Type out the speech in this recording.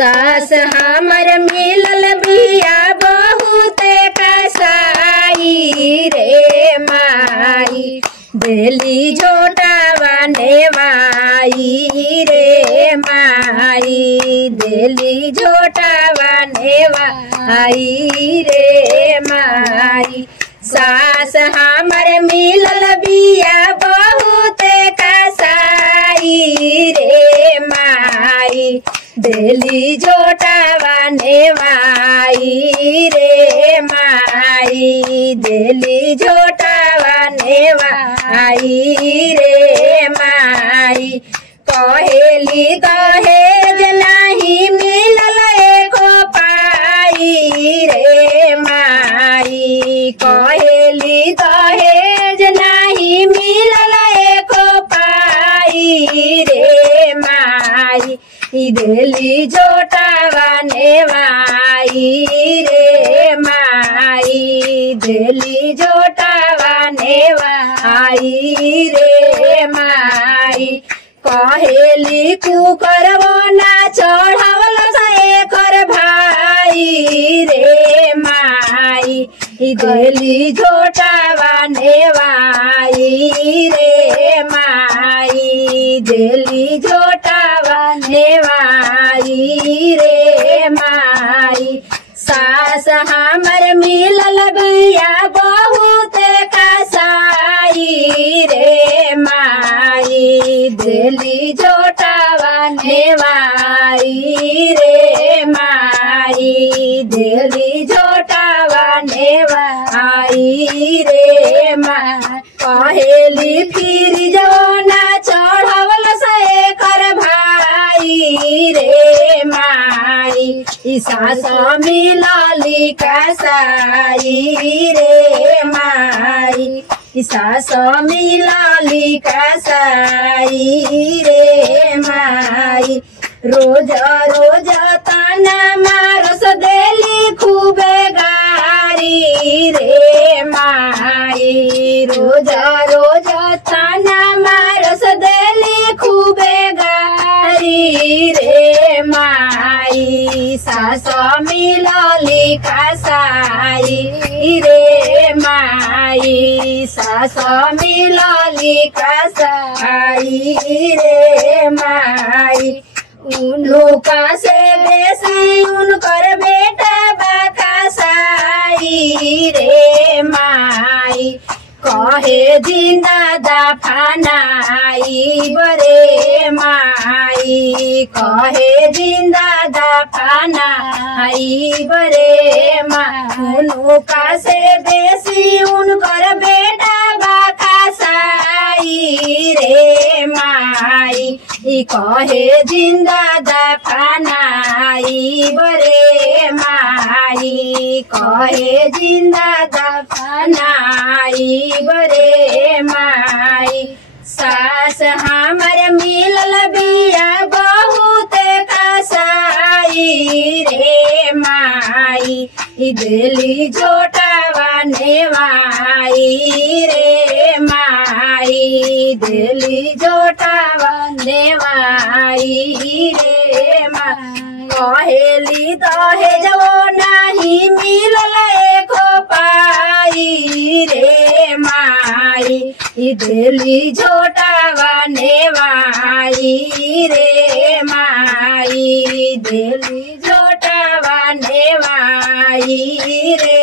सास हमर मिलल बिया बहुत कसाई रे माई देली झोटावा नेवाई रे माई देली झोटावा नेवाई रे माई सास हमर मिलल बिया बहुत कसाई रे माई देली झोटावा नेवाई रे माई देली झोटावा नेवाई रे माई कहेली दहेज नहीं मिलल एको पाई रे माई कहेली दहेज नहीं मिलल एको पाई रे माई देली झोटावा नेवाई रे माई देली झोटावा नेवाई रे माई कहेली कुकरवो ना चढ़ावल एकर भाई रे माई देली झोटावा नेवाई रे माई देली झोटावा नेवाई रे माई सास हमर मिलल बिया बहुत कसाई रे माई देली झोटावा नेवाई रे माई देली झोटावा नेवाई रे माई कहेली फिर जो ना चढ़ावल एकर भाई रे माई सास मिलली कसाई रे माई सास मिलली कसाई रे माई रोज रोज ताना मारस देली खूबे गारी रे माई रोज रोज ताना मारस देली खूबे गारी रे माई सास मिलली कसाई रे माई सास मिलली कसाई रे माई उनका से बेसी उनकर बेटा बकसाई रे माई कहे जिंदा दफनाई बरे माई कहे जिंदा दफनाई बरे माई उनका से बेसी उनकर बेटा बकसाई रे माई कहे जिंदा दफनाई बरे माई कहे जिंदा दफनाई बरे माई सास हमर मिलल बिया बहुत कसाई रे माई देली झोटावा नेवाई रे माई देली झोटावा नेवाई रे माई कहेली दहेजो नहीं मिलल एको पाई रे माई देली झोटावा नेवाई रे माई देली झोटावा नेवाई रे